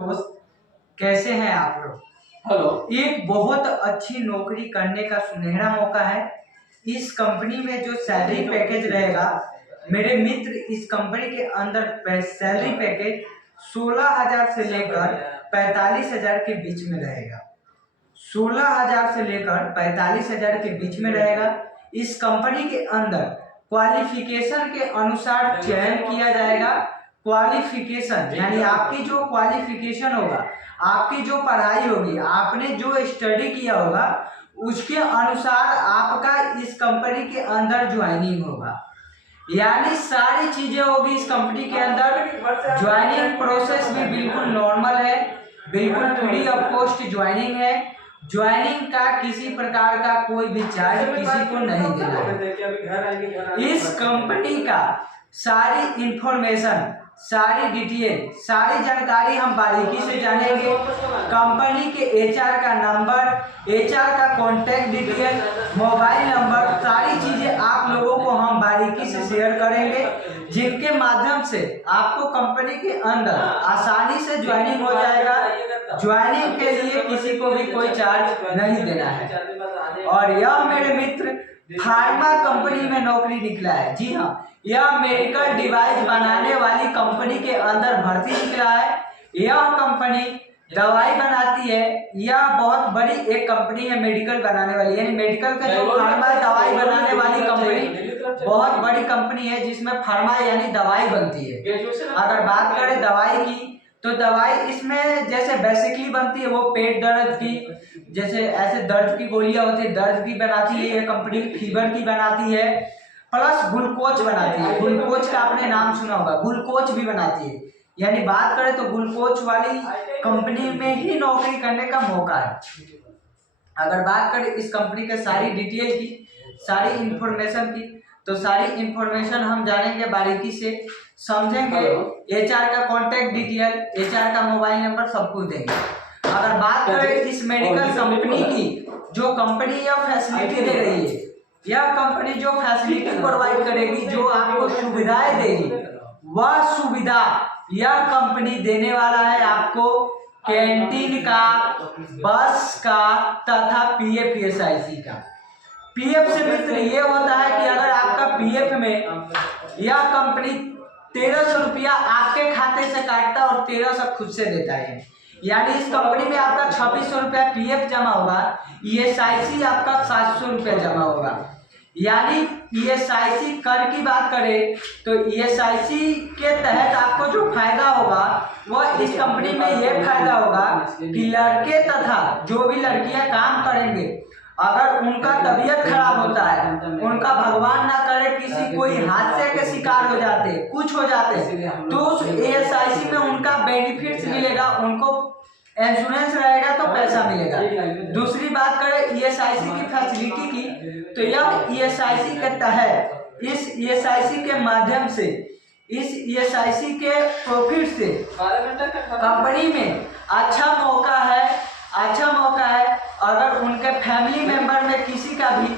दोस्त, कैसे हैं आप लोग। हेलो। एक बहुत अच्छी नौकरी करने का सुनहरा मौका है। इस कंपनी में जो सैलरी पैकेज रहेगा, मेरे मित्र, इस कंपनी के अंदर सैलरी पैकेज 16,000 से लेकर 45,000 के बीच में रहेगा। 16,000 से लेकर 45,000 के बीच में रहेगा। इस कंपनी के अंदर क्वालिफिकेशन के अनुसार चयन किया जाएगा। क्वालिफिकेशन यानी आपकी जो क्वालिफिकेशन होगा, आपकी जो पढ़ाई होगी, आपने जो स्टडी किया होगा, उसके अनुसार आपका इस कंपनी के अंदर ज्वाइनिंग होगा। यानी सारी चीजें होगी इस कंपनी के अंदर। ज्वाइनिंग प्रोसेस भी बिल्कुल नॉर्मल है, बिल्कुल फ्री ऑफ कॉस्ट ज्वाइनिंग है। ज्वाइनिंग का किसी प्रकार का कोई भी चार्ज किसी को नहीं देना है। इस कंपनी का सारी इंफॉर्मेशन, सारी डिटेल, सारी जानकारी हम बारीकी से जानेंगे। कंपनी के एचआर का नंबर, एचआर का कॉन्टैक्ट डिटेल, मोबाइल नंबर, सारी चीजें आप लोगों को हम बारीकी से शेयर करेंगे, जिनके माध्यम से आपको कंपनी के अंदर आसानी से ज्वाइनिंग हो जाएगा। ज्वाइनिंग के लिए किसी को भी कोई चार्ज नहीं देना है। और यह मेरे मित्र फार्मा कंपनी में नौकरी निकला है। जी हाँ, यह मेडिकल डिवाइस बनाने वाली कंपनी के अंदर भर्ती निकला है। यह कंपनी दवाई बनाती है। यह बहुत बड़ी एक कंपनी है मेडिकल बनाने वाली, यानी मेडिकल का जो फार्मा दवाई बनाने वाली कंपनी बहुत बड़ी कंपनी है, जिसमें फार्मा यानी दवाई बनती है। अगर बात करें दवाई की, तो दवाई इसमें जैसे बेसिकली बनती है वो पेट दर्द की, जैसे ऐसे दर्द की गोलियां होती है, दर्द की बनाती है ये कंपनी, फीवर की बनाती है, प्लस ग्लूकोज बनाती है। ग्लूकोज का आपने नाम सुना होगा, ग्लूकोज भी बनाती है। यानी बात करें तो ग्लूकोज वाली कंपनी में ही नौकरी करने का मौका है। अगर बात करें इस कंपनी के सारी डिटेल की, सारी इंफॉर्मेशन की, तो सारी इंफॉर्मेशन हम जानेंगे, बारीकी से समझेंगे। एचआर का कॉन्टैक्ट डिटेल, एचआर का मोबाइल नंबर सब कुछ देंगे। अगर बात करें इस मेडिकल कंपनी की, जो कंपनी यह फैसिलिटी दे रही है, यह कंपनी जो फैसिलिटी प्रोवाइड करेगी, जो आपको सुविधाएं देगी, वह सुविधा यह कंपनी देने वाला है आपको कैंटीन का, बस का तथा पीएफ ईएसआईसी का। पीएफ से मित्र ये होता है कि अगर आपका पीएफ में यह कंपनी 1300 रुपया आपके खाते से काटता है और 1300 खुद से देता है। यानी इस कंपनी में आपका 2600 रुपया पीएफ जमा होगा, ईएसआईसी आपका 700 रुपया जमा होगा। यानी ईएसआईसी कर की बात करें तो ईएसआईसी के तहत आपको जो फायदा होगा वह इस कंपनी में यह फायदा होगा कि लड़के तथा जो भी लड़कियां काम करेंगे, अगर उनका तबीयत खराब होता है, उनका भगवान ना करे किसी कोई हादसे के शिकार हो जाते, कुछ हो जाते, तो उस ईएसआईसी में उनका बेनिफिट्स मिलेगा, उनको इंश्योरेंस रहेगा तो पैसा मिलेगा। दूसरी बात करें ईएसआईसी की फैसिलिटी की, तो यह ईएसआईसी के तहत, इस ईएसआईसी के माध्यम से, इस ईएसआईसी के प्रॉफिट से कंपनी में अच्छा मौका है, अच्छा मौका है। अगर उनके फैमिली मेंबर में किसी का भी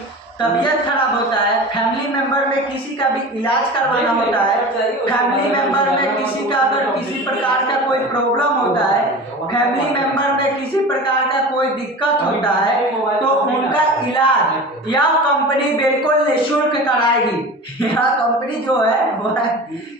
तबीयत खराब होता है, फैमिली मेंबर में किसी का भी इलाज करवाना होता है, फैमिली मेंबर में किसी का अगर किसी प्रकार का कोई प्रॉब्लम होता है, फैमिली मेंबर में किसी प्रकार का कोई दिक्कत होता है, तो उनका इलाज यह कंपनी बिल्कुल निःशुल्क कराएगी। यह कंपनी जो है वो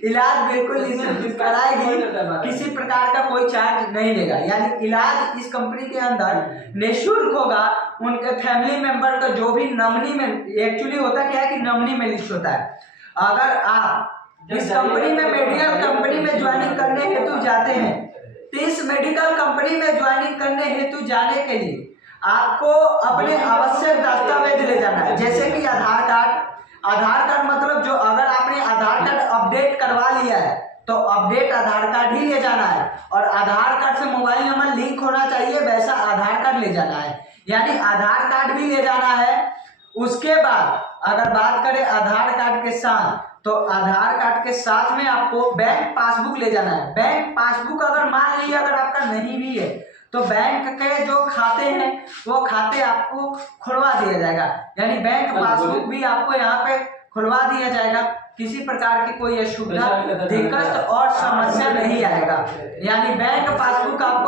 इलाज बिल्कुल निःशुल्क कराएगी, किसी प्रकार का कोई चार्ज नहीं लेगा। यानी इलाज इस कंपनी के अंदर निःशुल्क होगा। उनके फैमिली मेंबर का जो भी नॉमिनी में, एक्चुअली होता क्या है कि नॉमिनी में लिस्ट होता है। अगर आप इस कंपनी में, मेडिकल कंपनी में ज्वाइनिंग करने हेतु जाते हैं, तो इस मेडिकल कंपनी में ज्वाइनिंग करने हेतु जाने के लिए आपको अपने आवश्यक दस्तावेज ले जाना है, जैसे कि आधार कार्ड। आधार कार्ड मतलब जो, अगर आपने आधार कार्ड अपडेट करवा लिया है तो अपडेट आधार कार्ड ही ले जाना है, और आधार कार्ड से मोबाइल नंबर लिंक होना चाहिए, वैसा आधार कार्ड ले जाना है। यानी आधार कार्ड भी ले जाना है। उसके बाद अगर बात करें आधार कार्ड के साथ, तो आधार कार्ड के साथ में आपको बैंक पासबुक ले जाना है। बैंक पासबुक अगर मान लीजिए अगर आपका नहीं भी है, तो बैंक के जो खाते हैं वो खाते आपको खुलवा दिया जाएगा। यानी बैंक पासबुक भी आपको यहाँ पे खुलवा दिया जाएगा। किसी प्रकार की कोई असुविधा, दिक्कत और समस्या नहीं आएगा। यानी बैंक पासबुक आप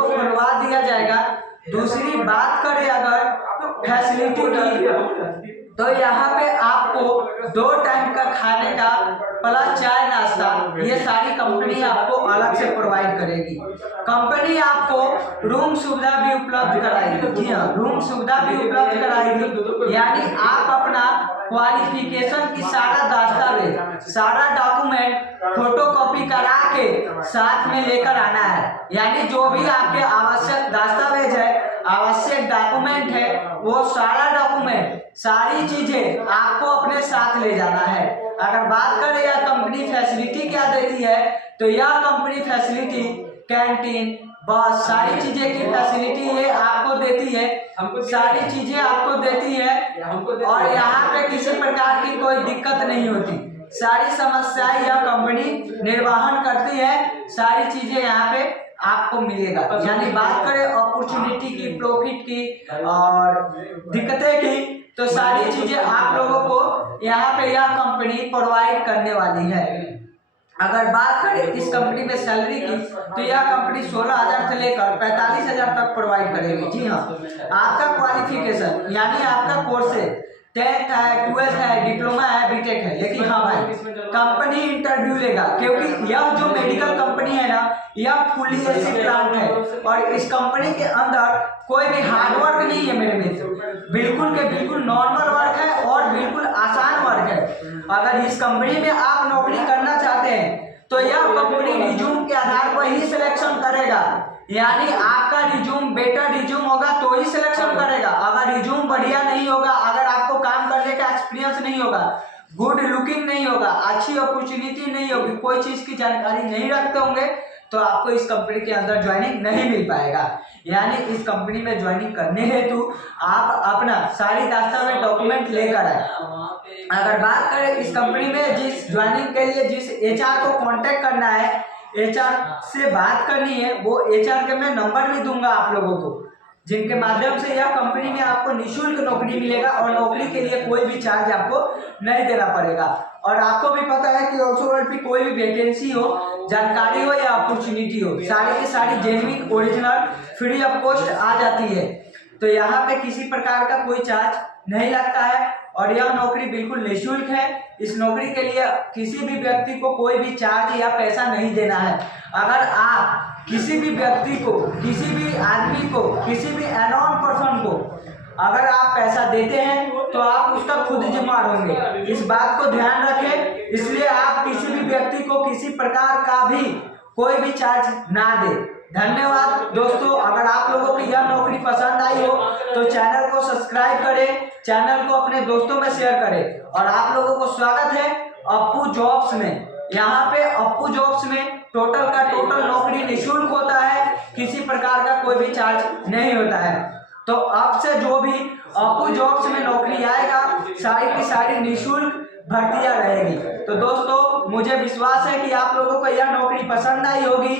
दूसरी बात करें अगर फैसिलिटी की, तो यहाँ पे आपको 2 टाइम का खाने का प्लस चाय नाश्ता ये सारी कंपनी आपको अलग से प्रोवाइड करेगी। कंपनी आपको रूम सुविधा भी उपलब्ध कराएगी। जी हाँ, रूम सुविधा भी उपलब्ध कराएगी, यानी आप अपना क्वालिफिकेशन की सारा दस्तावेज, सारा डॉक्यूमेंट फोटोकॉपी करा के साथ में लेकर आना है। यानी जो भी आपके आवश्यक दस्तावेज है, आवश्यक डॉक्यूमेंट है, वो सारा डॉक्यूमेंट, सारी चीजें आपको अपने साथ ले जाना है। अगर बात करें यह कंपनी फैसिलिटी क्या देती है, तो यह कंपनी फैसिलिटी कैंटीन, बस सारी चीजें की फैसिलिटी ये आपको देती है, सारी चीजें आपको देती है। और यहाँ पे किसी प्रकार की कोई दिक्कत नहीं होती, सारी समस्याएं यह कंपनी निर्वाहन करती है, सारी चीजें यहाँ पे आपको मिलेगा। यानी बात करें अपॉर्चुनिटी की, प्रॉफिट की और दिक्कतें की, तो सारी चीजें आप लोगों को यहाँ पे यह कंपनी प्रोवाइड करने वाली है। अगर बात करें इस कंपनी में सैलरी की, तो यह कंपनी 16,000 से लेकर 45,000 तक प्रोवाइड करेगी। जी हाँ, आपका क्वालिफिकेशन यानी आपका कोर्स है, 10th है, 12th है, डिप्लोमा है, बीटेक है, लेकिन हाँ भाई कंपनी इंटरव्यू लेगा, क्योंकि यह जो मेडिकल कंपनी है ना, यह फुली एसी प्लांट है और इस कंपनी के अंदर कोई भी हार्ड वर्क नहीं है मेरे मित्र, बिल्कुल के बिल्कुल नॉर्मल वर्क है और बिल्कुल आसान वर्क है। अगर इस कंपनी में आप नौकरी करना चाहते हैं, तो यह कंपनी रिज्यूम के आधार पर ही सिलेक्शन करेगा। यानी आपका रिज्यूम बेटर रिज्यूम होगा तो ही सिलेक्शन करेगा। अगर रिज्यूम बढ़िया नहीं होगा, अगर आपको काम करने का एक्सपीरियंस नहीं होगा, गुड लुकिंग नहीं होगा, अच्छी अपॉर्चुनिटी नहीं होगी, कोई चीज की जानकारी नहीं रखते होंगे, तो आपको इस कंपनी के अंदर ज्वाइनिंग नहीं मिल पाएगा। यानी इस कंपनी में ज्वाइनिंग करने हेतु आप अपना सारी दस्तावेज डॉक्यूमेंट लेकर आए। अगर बात करें इस कंपनी में जिस ज्वाइनिंग के लिए जिस एचआर को कांटेक्ट करना है, एचआर से बात करनी है, वो एचआर के मैं नंबर भी दूंगा आप लोगों को, जिनके माध्यम से यह कंपनी में आपको निःशुल्क नौकरी मिलेगा और नौकरी के लिए कोई भी चार्ज आपको नहीं देना पड़ेगा। और आपको भी पता है कि ऑल्सो वर्ल्ड की कोई भी वैकेंसी हो, जानकारी हो या अपॉर्चुनिटी हो, सारी की सारी genuine original free of cost आ जाती है। तो यहाँ पे किसी प्रकार का कोई चार्ज नहीं लगता है और यह नौकरी बिल्कुल निःशुल्क है। इस नौकरी के लिए किसी भी व्यक्ति को कोई भी चार्ज या पैसा नहीं देना है। अगर आप किसी भी व्यक्ति को, किसी भी आदमी को, किसी भी अननोन पर्सन को अगर आप पैसा देते हैं, तो आप उसका खुद जिम्मेदार होंगे, इस बात को ध्यान रखें। इसलिए आप किसी भी व्यक्ति को किसी प्रकार का भी कोई भी चार्ज ना दे। धन्यवाद दोस्तों। अगर आप लोगों को यह नौकरी पसंद आई हो, तो चैनल को सब्सक्राइब करें, चैनल को अपने दोस्तों में शेयर करें। और आप लोगों को स्वागत है अप्पू जॉब्स में। यहाँ पे अप्पू जॉब्स में टोटल का टोटल नौकरी निःशुल्क होता है, किसी प्रकार का कोई भी चार्ज नहीं होता है। तो अब से जो भी अप्पू जॉब्स में नौकरी आएगा, सारी की सारी निःशुल्क भर्तियां रहेगी। तो दोस्तों मुझे विश्वास है कि आप लोगों को यह नौकरी पसंद आई होगी,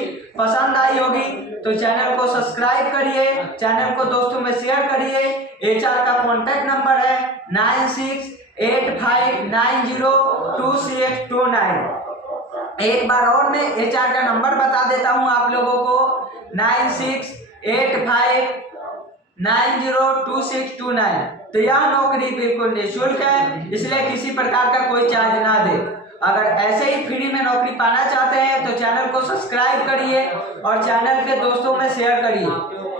तो चैनल को सब्सक्राइब करिए, चैनल को दोस्तों में शेयर करिए। एचआर का कॉन्टैक्ट नंबर है 9685902629। एक बार और मैं एचआर का नंबर बता देता हूं आप लोगों को, 9685902629। तो यह नौकरी बिल्कुल निःशुल्क है, इसलिए किसी प्रकार का कोई चार्ज ना दे। अगर ऐसे ही फ्री में नौकरी पाना चाहते हैं, तो चैनल को सब्सक्राइब करिए और चैनल के दोस्तों में शेयर करिए।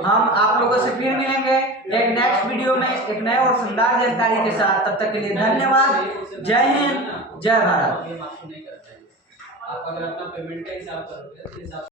हम आप लोगों से फिर मिलेंगे एक नेक्स्ट वीडियो में एक नए और शानदार जानकारी के साथ। तब तक के लिए धन्यवाद। जय हिंद, जय भारत। आप अगर अपना पेमेंट का हिसाब करोगे